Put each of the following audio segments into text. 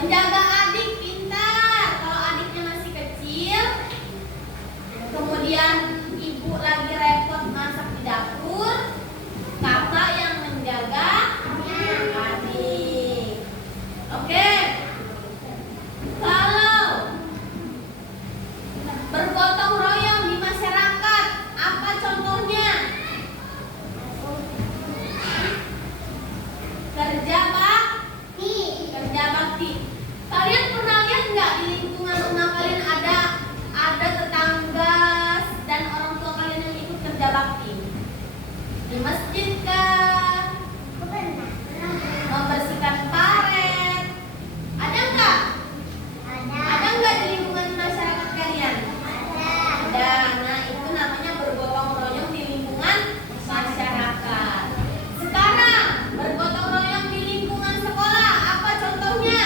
Menjaga adik pintar. Kalau adiknya masih kecil, kemudian ibu lagi repot masak di dapur, kakak yang menjaga adik. Oke. Kalau bergotong royong di masyarakat, apa contohnya? Kerja bakti. Kerja bakti. Kalian pernah lihat nggak di lingkungan rumah kalian ada tetangga dan orang tua kalian yang ikut kerja bakti? Di masjid kah? Membersihkan paret. Ada nggak? Ada nggak di lingkungan masyarakat kalian? Ada. Nah, itu namanya bergotong royong di lingkungan masyarakat. Sekarang bergotong royong di lingkungan sekolah, apa contohnya?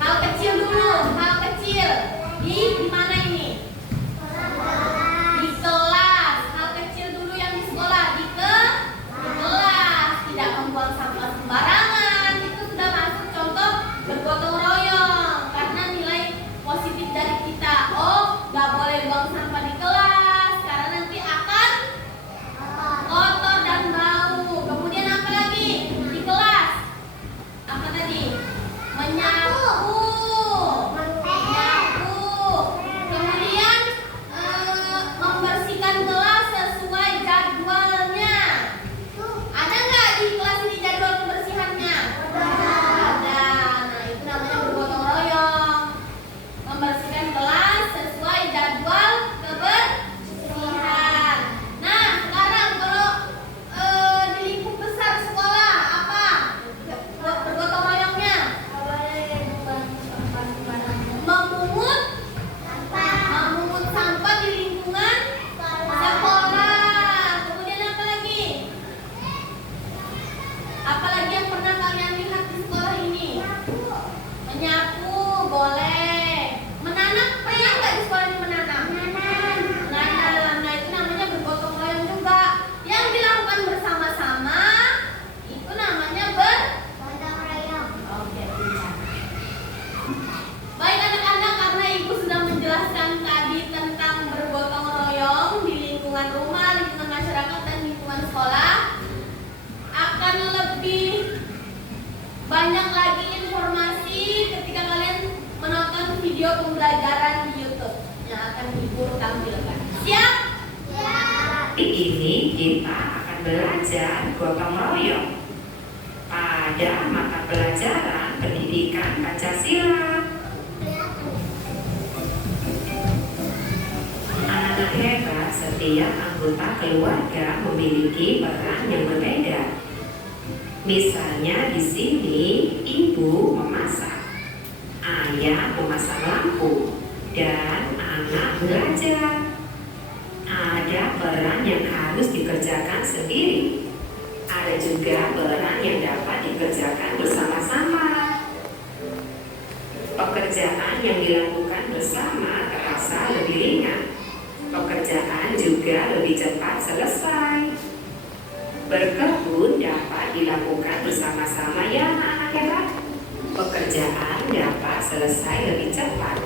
Hal kecil dulu, hal kecil. Di mana ini? Di kelas. Hal kecil dulu yang di sekolah. Di kelas. Tidak membuang sampah sembarangan. Itu sudah masuk contoh bergotong royong. Karena nilai positif dari kita. Oh, nggak boleh buang sampah di kelas karena nanti akan kotor dan bau. Kemudian apa lagi di kelas? Apa tadi? Menyapu. Kemudian membersihkan kelas sesuai jadwalnya. Ada nggak di kelas ini jadwal pembersihannya? Ada. Nah, itu namanya bergotong royong. Membersihkan kelas sesuai jadwal kebersihan. Nah, sekarang kalau di lingkup besar sekolah apa bergotong royongnya? Memungut sampah di lingkungan sekolah. Kemudian apa lagi? Apalagi yang pernah kalian lihat di sekolah ini? Menyapu boleh. Menanam, pernah nggak di sekolah ini menanam? Menanam. Nah, itu namanya bergotong royong juga. Yang dilakukan bersama-sama itu namanya bergotong royong. Oke, pintar. Baik anak-anak, karena ibu sudah menjelaskan tadi tentang bergotong royong di lingkungan rumah, lingkungan masyarakat, dan lingkungan sekolah, akan lebih banyak lagi informasi ketika kalian menonton video pembelajaran di YouTube yang akan ibu tampilkan. Siap? Ini kita akan belajar gotong royong pada mata pelajaran pendidikan Pancasila. Anak-anak hebat, setiap anggota keluarga memiliki peran yang berbeda. Misalnya di sini ibu memasak, ayah memasang lampu, dan anak belajar. Ada peran yang harus dikerjakan sendiri. Ada juga peran yang dapat dikerjakan bersama-sama. Pekerjaan yang dilakukan bersama terasa lebih ringan. Pekerjaan juga lebih cepat selesai. Berkebun dapat dilakukan bersama-sama ya anak-anak hebat. Pekerjaan dapat selesai lebih cepat.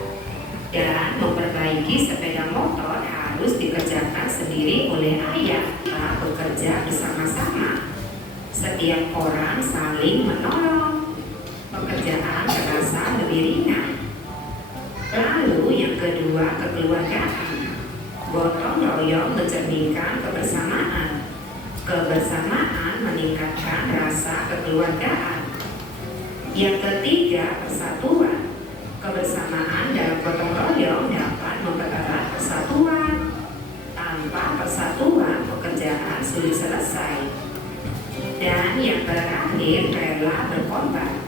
Dan memperbaiki sepeda motor harus dikerjakan sendiri oleh ayah. Kita bekerja bersama-sama. Setiap orang saling menolong. Pekerjaan terasa lebih ringan. Lalu yang kedua, kekeluargaan. Gotong royong mencerminkan kebersamaan. Kebersamaan meningkatkan rasa kekeluargaan. Yang ketiga, persatuan. Kebersamaan dalam gotong royong dapat mempererat persatuan. Tanpa persatuan, pekerjaan sulit selesai. Dan yang terakhir, rela berkorban.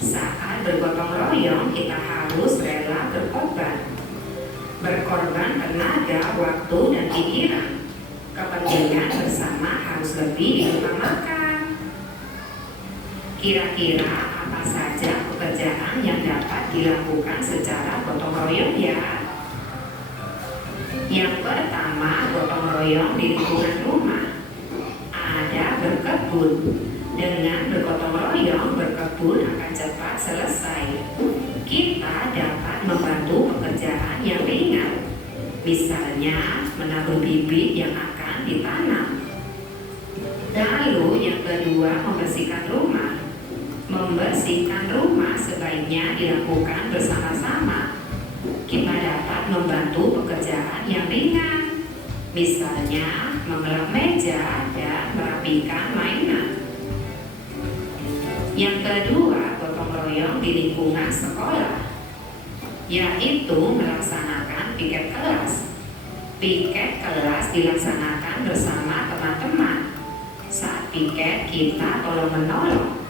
Saat bergotong royong, kita harus rela berkorban. Berkorban tenaga, waktu, dan pikiran. Kepentingan bersama harus lebih diutamakan. Kira-kira apa saja pekerjaan yang dapat dilakukan secara gotong royong ya? Yang pertama, gotong royong di lingkungan rumah. Ada berkebun. Dengan bergotong royong berkebun akan cepat selesai. Kita dapat membantu pekerjaan yang ringan, misalnya menabur bibit yang akan ditanam. Lalu yang kedua, membersihkan rumah. Membersihkan rumah sebaiknya dilakukan bersama-sama. Kita dapat membantu pekerjaan yang ringan, misalnya mengelap meja dan merapikan mainan. Yang kedua, gotong royong di lingkungan sekolah, yaitu melaksanakan piket kelas. Piket kelas dilaksanakan bersama teman-teman. Saat piket kita tolong-menolong,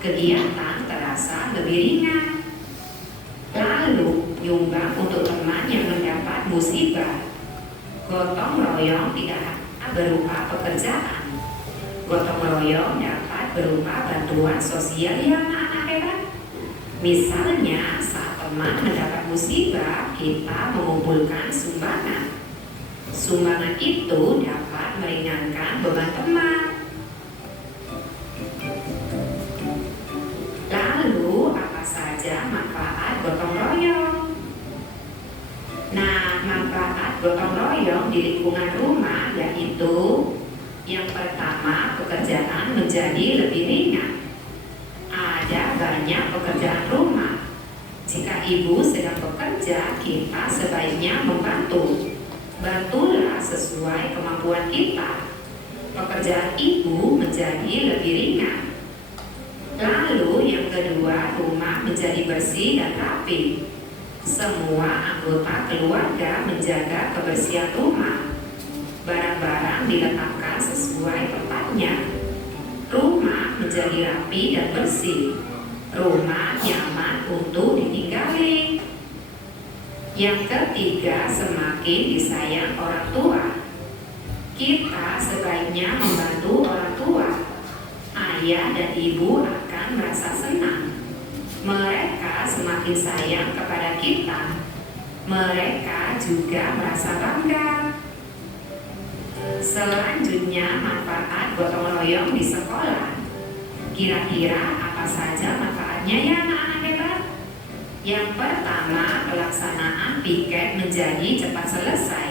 kegiatan terasa lebih ringan. Lalu, nyumbang untuk teman yang mendapat musibah. Gotong royong tidak berupa pekerjaan. Gotong royong dapat berupa bantuan sosial yang anak hebat. Misalnya, saat teman mendapat musibah, kita mengumpulkan sumbangan. Sumbangan itu dapat meringankan beban teman. Lalu, apa saja manfaat gotong royong? Nah, manfaat gotong royong di lingkungan rumah yaitu yang pertama, pekerjaan menjadi lebih ringan. Ada banyak pekerjaan rumah. Jika ibu sedang bekerja, kita sebaiknya membantu. Bantulah sesuai kemampuan kita. Pekerjaan ibu menjadi lebih ringan. Lalu yang kedua, rumah menjadi bersih dan rapi. Semua anggota keluarga menjaga kebersihan rumah. Barang-barang diletakkan sesuai tempatnya. Rumah menjadi rapi dan bersih. Rumah nyaman untuk ditinggali. Yang ketiga, semakin disayang orang tua. Kita sebaiknya membantu orang tua. Ayah dan ibu akan merasa senang. Mereka semakin sayang kepada kita. Mereka juga merasa bangga. Selanjutnya, manfaat gotong royong di sekolah. Kira-kira apa saja manfaatnya ya anak-anak hebat? Yang pertama, pelaksanaan piket menjadi cepat selesai.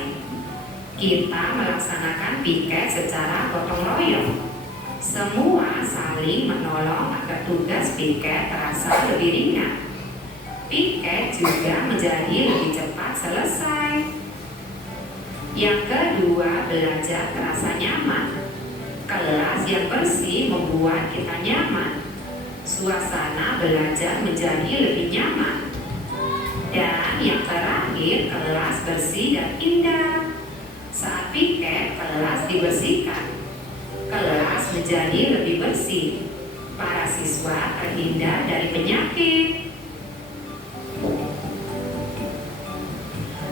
Kita melaksanakan piket secara gotong royong. Semua saling menolong agar tugas piket terasa lebih ringan. Piket juga menjadi lebih cepat selesai. Yang kedua, belajar terasa nyaman. Kelas yang bersih membuat kita nyaman. Suasana belajar menjadi lebih nyaman. Dan yang terakhir, kelas bersih dan indah. Saat piket, kelas dibersihkan. Kelas menjadi lebih bersih. Para siswa terhindar dari penyakit.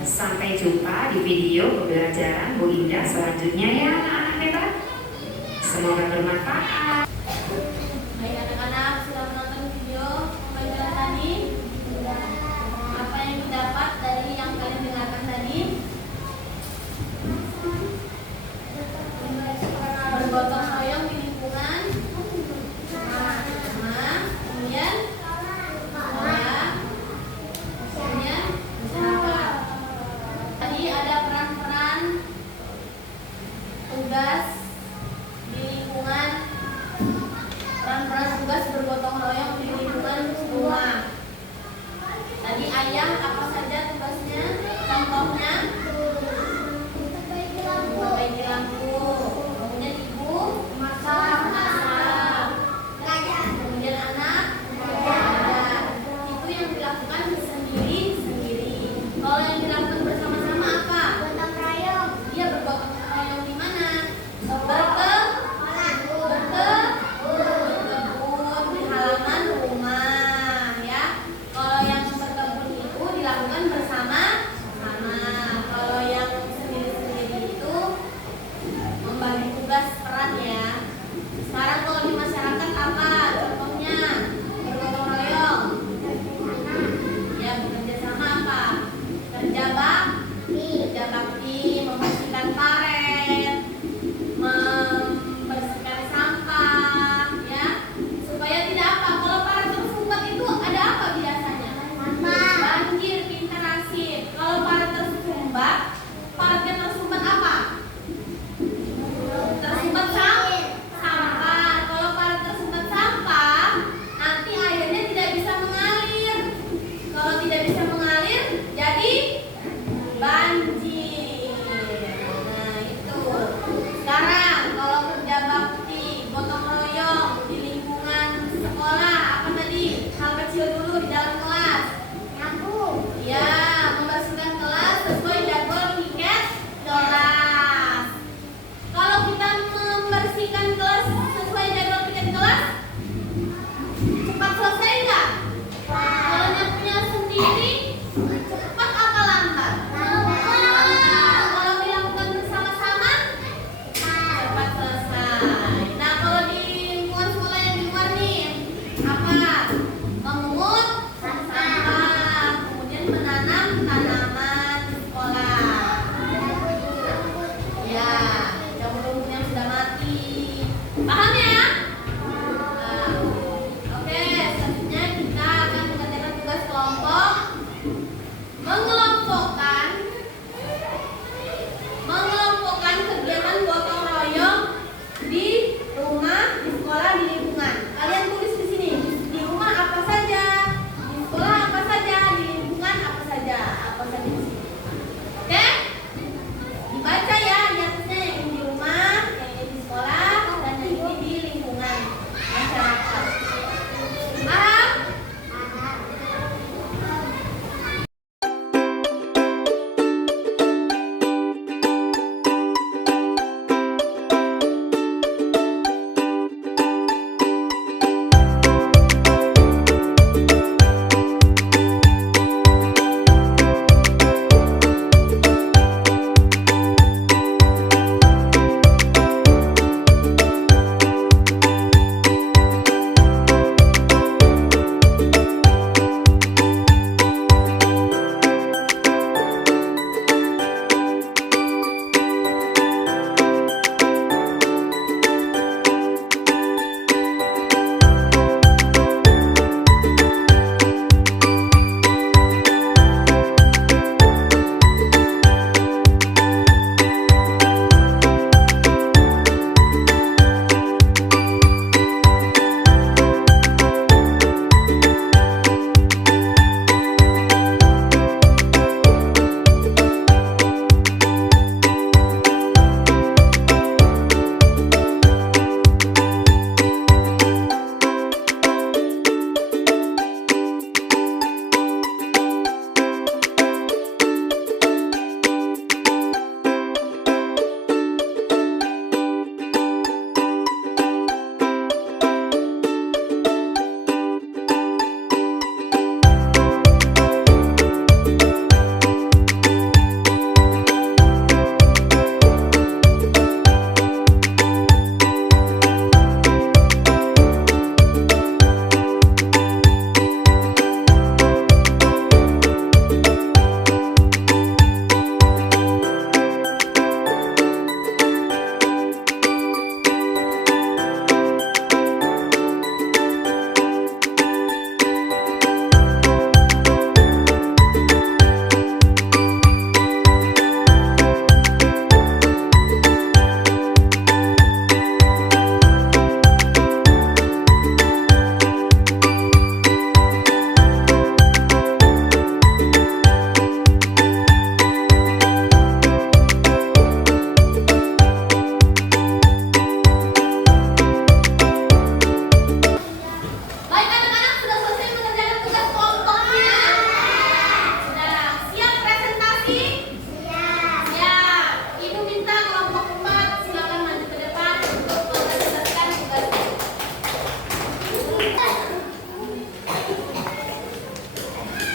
Sampai jumpa di video pembelajaran Bu Indah selanjutnya ya anak-anak hebat. Semoga bermanfaat. Baik anak-anak, sudah menonton video pembelajaran tadi? Apa yang didapat dari yang kalian dengarkan tadi? Bergotong royong di lingkungan rumah. Kemudian masyarakat. Tadi ada peran-peran tugas di lingkungan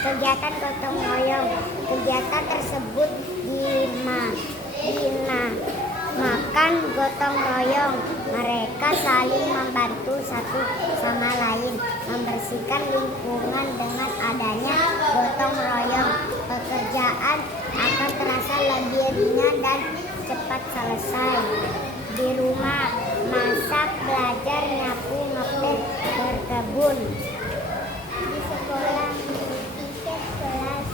Kegiatan gotong royong. Kegiatan tersebut dinamakan gotong royong. Mereka saling membantu satu sama lain membersihkan lingkungan dengan adanya gotong royong. Pekerjaan akan terasa lebih ringan dan cepat selesai. Di rumah, masak, belajar, nyapu, ngepel, berkebun. Di sekolah, tiket kelas,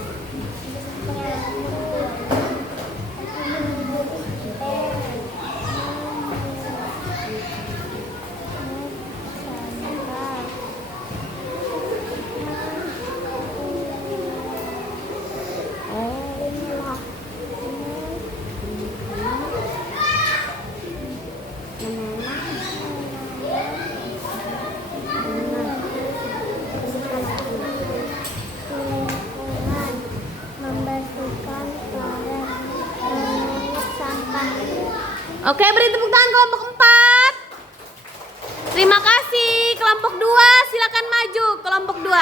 Oke, beri tepuk tangan kelompok 4. Terima kasih. Kelompok 2 silakan maju. Kelompok 2.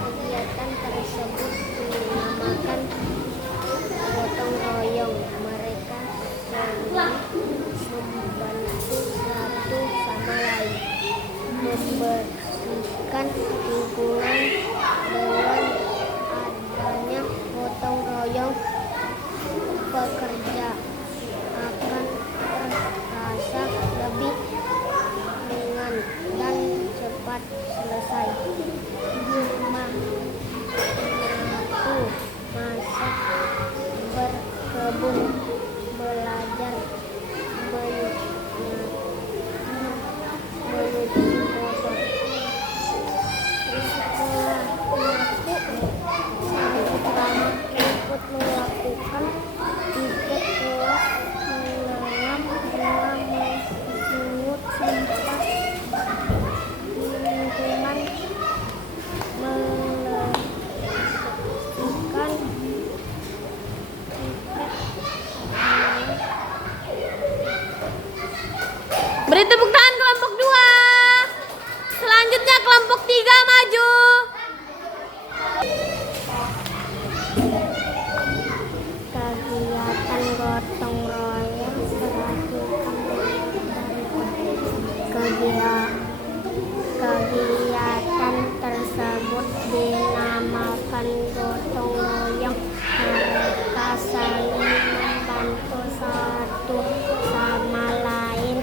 Kegiatan tersebut dinamakan gotong royong. Mereka saling membantu satu sama lain membersihkan lingkungan. Dengan adanya gotong royong, pekerja akan terasa lebih ringan dan cepat selesai. Di rumah, menyapu, masak, berkebun, belajar, menyuci motor. Di sekolah, ikut melakukan tiket kelas, menanam bunga, mengut sampah di lingkungan, membersihkan tiket. Beri tepuk tangan kelompok 2. Selanjutnya kelompok 3 maju. Kegiatan gotong royong dilakukan kegiatan tersebut dinamakan gotong royong. Mereka saling membantu satu sama lain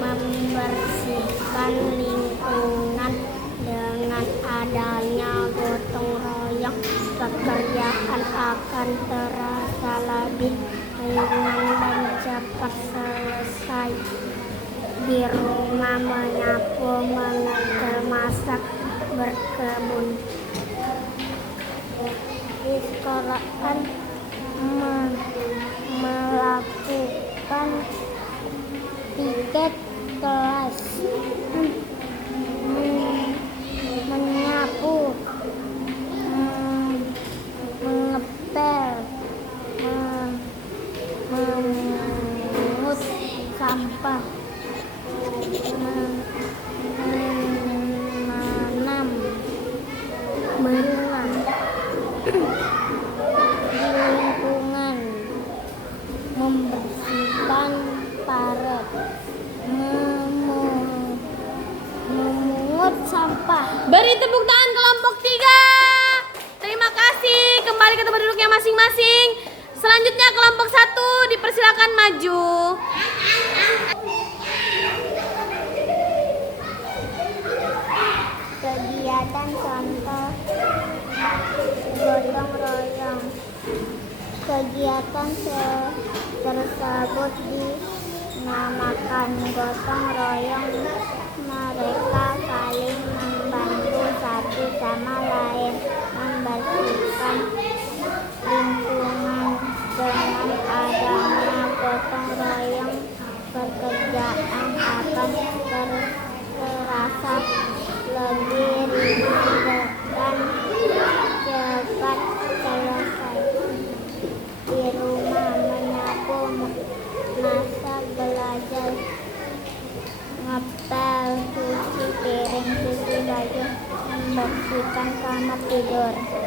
membersihkan lingkungan. Dengan adanya gotong royong, pekerjaan akan terasa lebih ringan dan cepat selesai. Di rumah, menyapu, mengepel, masak, berkebun. Di sekolah kan melakukan tiket kelas, menyapu, mengepel, mengut sampah, menanam bunga di lingkungan, membersihkan paret, memungut sampah. Beri tepuk tangan kelompok 3. Terima kasih. Kembali ke tempat duduknya masing-masing. Selanjutnya kelompok 1 dipersilakan maju. Kegiatan contoh gotong royong. Kegiatan tersebut dinamakan gotong royong. Mereka saling membantu satu sama lain membersihkan lingkungan. Dengan adanya gotong royong, pekerjaan akan terasa lebih ringan dan cepat selesai. Di rumah, tidur.